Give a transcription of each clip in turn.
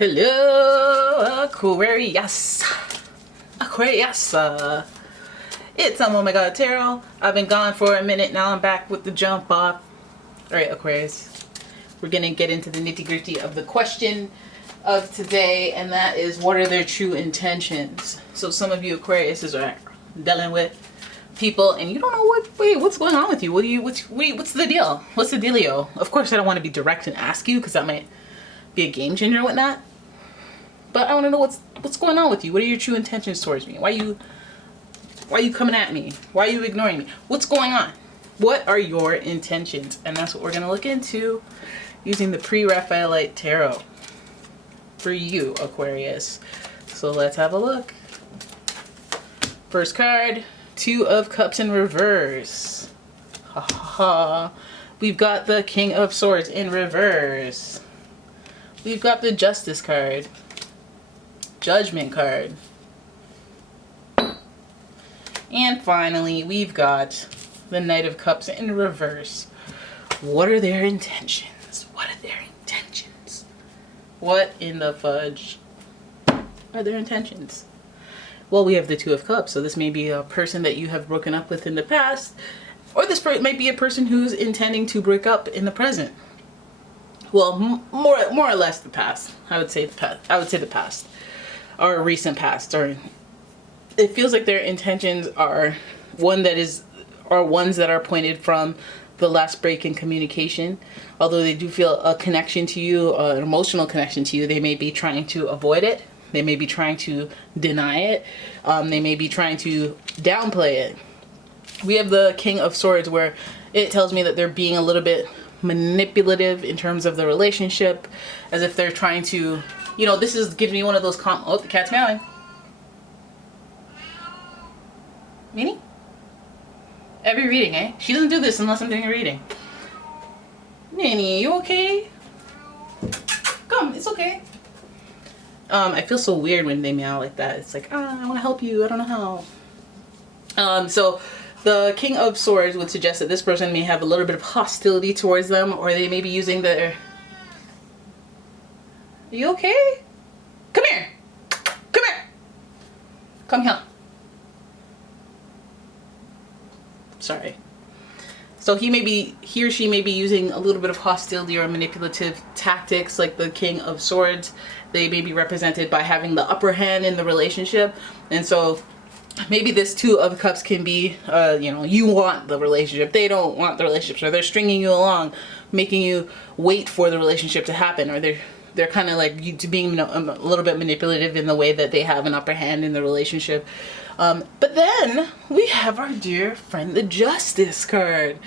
Hello, Aquarius. Aquarius. It's umomgtarot. I've been gone for a minute. Now I'm back with the jump off. All right, Aquarius. We're going to get into the nitty gritty of the question of today, and that is, what are their true intentions? So some of you Aquariuses are dealing with people and you don't know what's going on with you. What's the deal? What's the dealio? Of course, I don't want to be direct and ask you because that might be a game changer and whatnot. But I want to know what's going on with you. What are your true intentions towards me? Why are you coming at me? Why are you ignoring me? What's going on? What are your intentions? And that's what we're going to look into using the Pre-Raphaelite Tarot for you, Aquarius. So let's have a look. First card, Two of Cups in reverse. Ha ha ha. We've got the King of Swords in reverse. We've got the Justice card. Judgment card. And finally, we've got the Knight of Cups in reverse. What are their intentions? What are their intentions? What in the fudge are their intentions? Well, we have the Two of Cups, so this may be a person that you have broken up with in the past, or this might be a person who's intending to break up in the present. Well, more or less the past. I would say the past, or recent past, or it feels like their intentions are ones that are pointed from the last break in communication. Although they do feel a connection to you, an emotional connection to you, they may be trying to avoid it. They may be trying to deny it. They may be trying to downplay it. We have the King of Swords, where it tells me that they're being a little bit manipulative in terms of the relationship, as if they're trying to, this is giving me one of those oh, the cat's meowing. Minnie? Every reading, eh? She doesn't do this unless I'm doing a reading. Minnie, you okay? Come, it's okay. I feel so weird when they meow like that. It's like, I want to help you. I don't know how. So the King of Swords would suggest that this person may have a little bit of hostility towards them, or they may be using their... Are you okay? Come here. Come here. Come here. Sorry. So he or she may be using a little bit of hostility or manipulative tactics, like the King of Swords. They may be represented by having the upper hand in the relationship. And so maybe this Two of Cups can be, you want the relationship. They don't want the relationship. Or they're stringing you along, making you wait for the relationship to happen. Or they're kind of like being a little bit manipulative in the way that they have an upper hand in the relationship. But then we have our dear friend, the Justice card.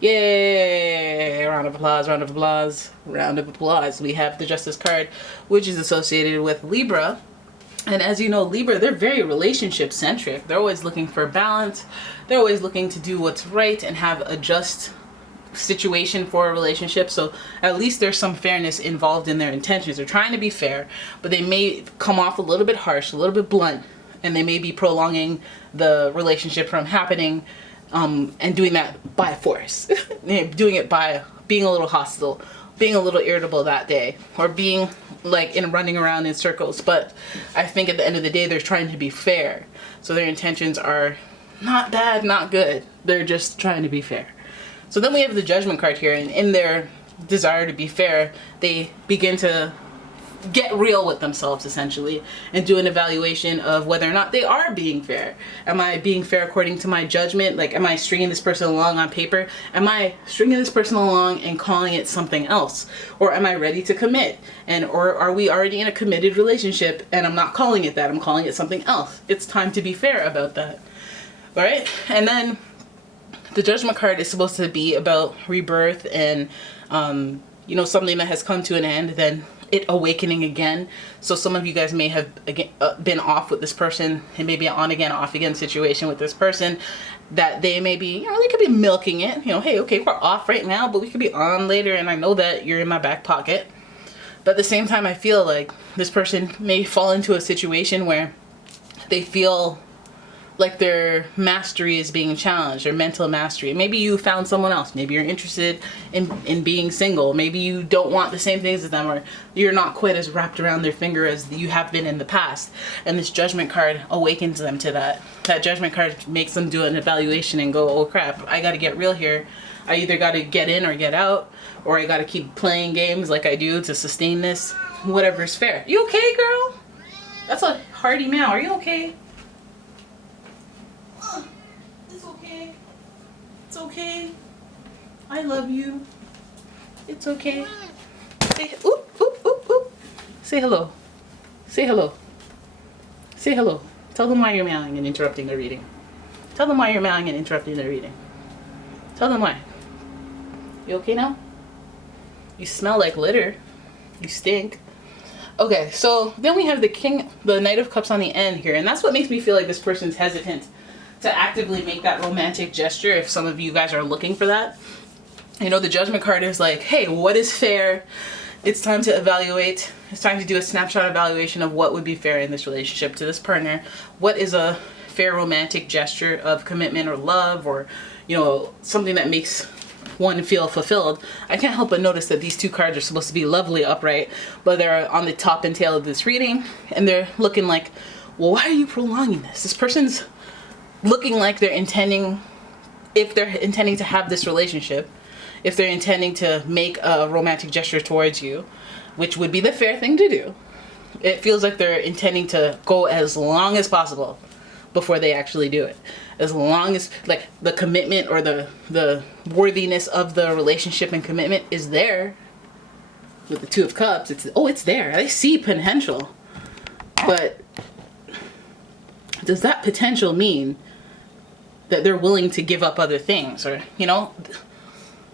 Yay! Round of applause, round of applause, round of applause. We have the Justice card, which is associated with Libra. And as you know, Libra, they're very relationship centric. They're always looking for balance. They're always looking to do what's right and have a just situation for a relationship. So at least there's some fairness involved in their intentions. They're trying to be fair, but they may come off a little bit harsh, a little bit blunt, and they may be prolonging the relationship from happening, and doing that by force. Doing it by being a little hostile, being a little irritable that day, or being like running around in circles. But I think at the end of the day, they're trying to be fair. So their intentions are not bad, not good. They're just trying to be fair. So then we have the Judgment card here, and in their desire to be fair, they begin to get real with themselves, essentially, and do an evaluation of whether or not they are being fair. Am I being fair according to my judgment? Like, am I stringing this person along on paper? Am I stringing this person along and calling it something else? Or am I ready to commit? Or are we already in a committed relationship and I'm not calling it that, I'm calling it something else? It's time to be fair about that. All right? And then the Judgment card is supposed to be about rebirth and, something that has come to an end, then it awakening again. So some of you guys may have been off with this person, and maybe an on again, off again situation with this person, that they may be, they could be milking it. Hey, okay, we're off right now, but we could be on later, and I know that you're in my back pocket. But at the same time, I feel like this person may fall into a situation where they feel like their mastery is being challenged, their mental mastery. Maybe you found someone else. Maybe you're interested in being single. Maybe you don't want the same things as them, or you're not quite as wrapped around their finger as you have been in the past. And this Judgment card awakens them to that. That Judgment card makes them do an evaluation and go, oh crap, I gotta get real here. I either gotta get in or get out, or I gotta keep playing games like I do to sustain this. Whatever's fair. You okay, girl? That's a hearty meow. Are you okay? It's okay. It's okay. I love you. It's okay. Say, oop, oop, oop, oop. Say hello. Say hello. Say hello. Tell them why you're meowing and interrupting the reading. Tell them why you're meowing and interrupting the reading. Tell them why. You okay now? You smell like litter. You stink. Okay, so then we have the Knight of Cups on the end here, and that's what makes me feel like this person's hesitant to actively make that romantic gesture, if some of you guys are looking for that. You know, the Judgment card is like, hey, what is fair? It's time to evaluate. It's time to do a snapshot evaluation of what would be fair in this relationship to this partner. What is a fair romantic gesture of commitment or love, or, you know, something that makes one feel fulfilled. I can't help but notice that these two cards are supposed to be lovely upright, but they're on the top and tail of this reading, and they're looking like, well, why are you prolonging this? This person's looking like they're intending, if they're intending to have this relationship, if they're intending to make a romantic gesture towards you, which would be the fair thing to do, it feels like they're intending to go as long as possible before they actually do it. As long as, like, the commitment or the worthiness of the relationship and commitment is there. With the Two of Cups, it's there. I see potential. But does that potential mean that they're willing to give up other things? Or, you know,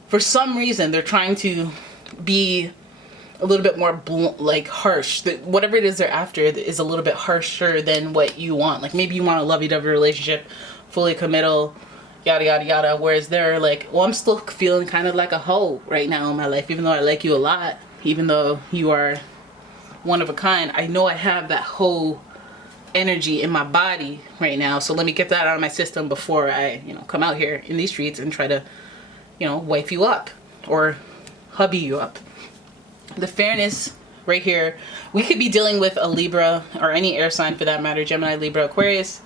for some reason they're trying to be a little bit more like harsh. That whatever it is they're after is a little bit harsher than what you want. Like, maybe you want a lovey-dovey relationship, fully committal, yada yada yada, whereas they're like, well, I'm still feeling kind of like a hoe right now in my life, even though I like you a lot, even though you are one of a kind. I know I have that hoe energy in my body right now, so let me get that out of my system before I, you know, come out here in these streets and try to, you know, wife you up or hubby you up. The fairness right here, we could be dealing with a Libra, or any air sign for that matter, Gemini, Libra, Aquarius,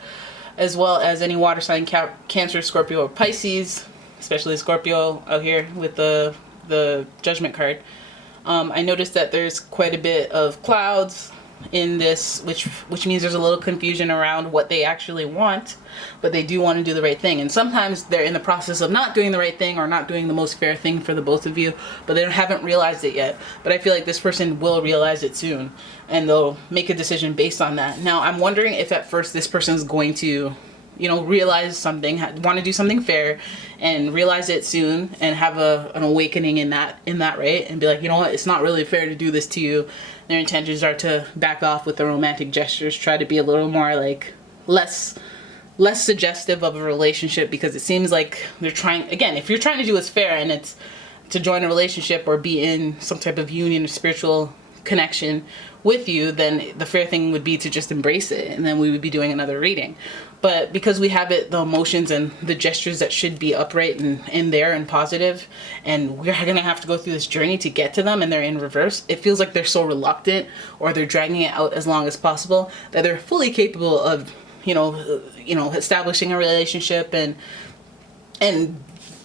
as well as any water sign, Cancer, Scorpio, or Pisces, especially Scorpio out here with the Judgment card. I noticed that there's quite a bit of clouds in this, which means there's a little confusion around what they actually want, but they do want to do the right thing. And sometimes they're in the process of not doing the right thing or not doing the most fair thing for the both of you, but they haven't realized it yet. But I feel like this person will realize it soon, and they'll make a decision based on that. Now, I'm wondering if at first this person's going to, you know, realize something, want to do something fair, and realize it soon, and have an awakening in that, right? And be like, you know what, it's not really fair to do this to you. Their intentions are to back off with the romantic gestures, try to be a little more like less suggestive of a relationship, because it seems like they're trying, again, if you're trying to do what's fair and it's to join a relationship or be in some type of union or spiritual connection with you, then the fair thing would be to just embrace it, and then we would be doing another reading. But because we have it, the emotions and the gestures that should be upright and there and positive, and we're gonna have to go through this journey to get to them, and they're in reverse, it feels like they're so reluctant, or they're dragging it out as long as possible, that they're fully capable of, you know, establishing a relationship and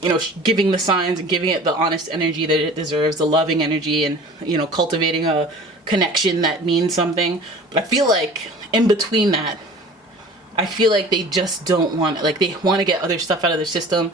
you know, giving the signs and giving it the honest energy that it deserves, the loving energy, and, you know, cultivating a connection that means something. But I feel like in between that, I feel like they just don't want it. Like, they want to get other stuff out of their system,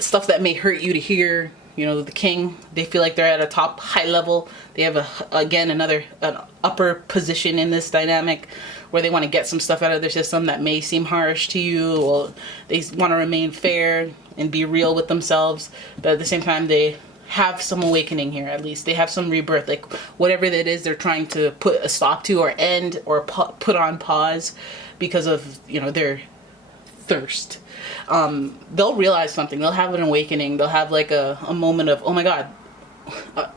stuff that may hurt you to hear. You know, the King, they feel like they're at a top high level. They have an upper position in this dynamic, where they want to get some stuff out of their system that may seem harsh to you, or they want to remain fair and be real with themselves. But at the same time, they have some awakening here. At least they have some rebirth, like whatever that is they're trying to put a stop to, or end, or put on pause because of, you know, their thirst. They'll realize something. They'll have an awakening. They'll have like a moment of, oh my God,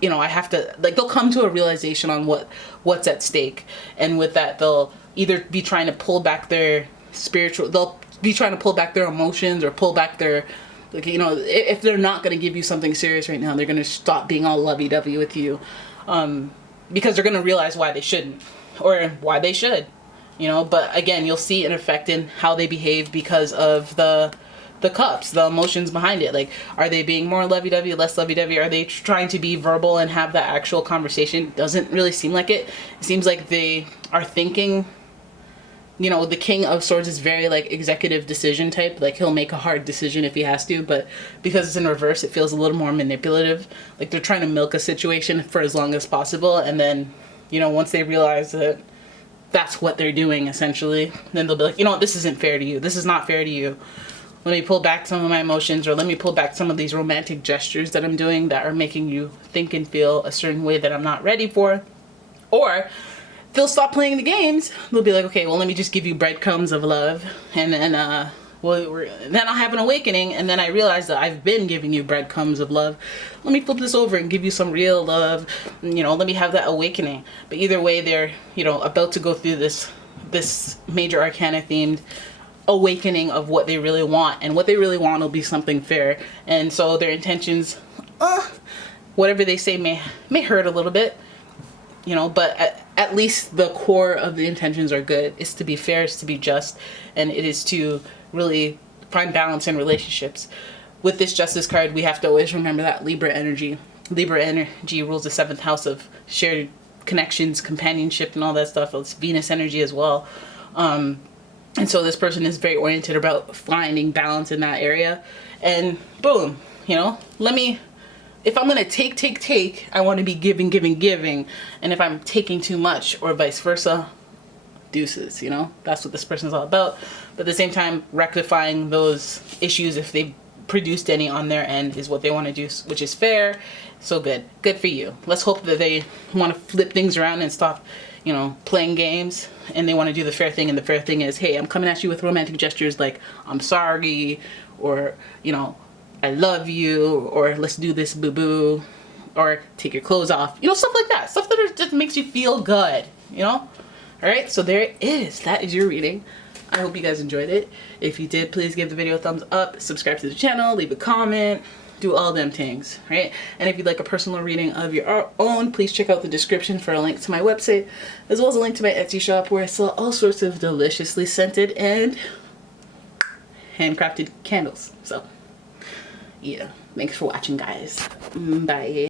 you know, I have to, like, they'll come to a realization on what's at stake. And with that, they'll either be trying to pull back their spiritual, they'll be trying to pull back their emotions or pull back their, like, you know, if they're not going to give you something serious right now, they're going to stop being all lovey-dovey with you, because they're going to realize why they shouldn't, or why they should, you know. But again, you'll see an effect in how they behave because of the cups, the emotions behind it. Like, are they being more lovey-dovey, less lovey-dovey? Are they trying to be verbal and have that actual conversation? Doesn't really seem like it. It seems like they are thinking, you know, the King of Swords is very like executive decision type. Like, he'll make a hard decision if he has to, but because it's in reverse, it feels a little more manipulative. Like, they're trying to milk a situation for as long as possible, and then, you know, once they realize that that's what they're doing essentially, then they'll be like, you know what, this isn't fair to you. This is not fair to you. Let me pull back some of my emotions, or let me pull back some of these romantic gestures that I'm doing that are making you think and feel a certain way that I'm not ready for. Or they'll stop playing the games. They'll be like, okay, well, let me just give you breadcrumbs of love, and then then I'll have an awakening, and then I realize that I've been giving you breadcrumbs of love. Let me flip this over and give you some real love. You know, let me have that awakening. But either way, they're, you know, about to go through this major arcana themed awakening of what they really want, and what they really want will be something fair. And so their intentions, whatever they say may hurt a little bit, you know, but at least the core of the intentions are good. It's to be fair, it's to be just, and it is to really find balance in relationships. With this Justice card, we have to always remember that Libra energy rules the 7th house of shared connections, companionship, and all that stuff. It's Venus energy as well. And so this person is very oriented about finding balance in that area. And boom, you know, if I'm going to take, I want to be giving. And if I'm taking too much, or vice versa, deuces, you know, that's what this person's all about. But at the same time, rectifying those issues, if they've produced any on their end, is what they want to do, which is fair. So good for you. Let's hope that they want to flip things around and stop, you know, playing games, and they want to do the fair thing. And the fair thing is, hey, I'm coming at you with romantic gestures like I'm sorry, or, you know, I love you, or let's do this, boo-boo, or take your clothes off, you know, stuff like that. Stuff that just makes you feel good, you know? All right, so there it is. That is your reading. I hope you guys enjoyed it. If you did, please give the video a thumbs up, subscribe to the channel, leave a comment, do all them things, right? And if you'd like a personal reading of your own, please check out the description for a link to my website, as well as a link to my Etsy shop, where I sell all sorts of deliciously scented and handcrafted candles. So yeah, thanks for watching, guys. Bye.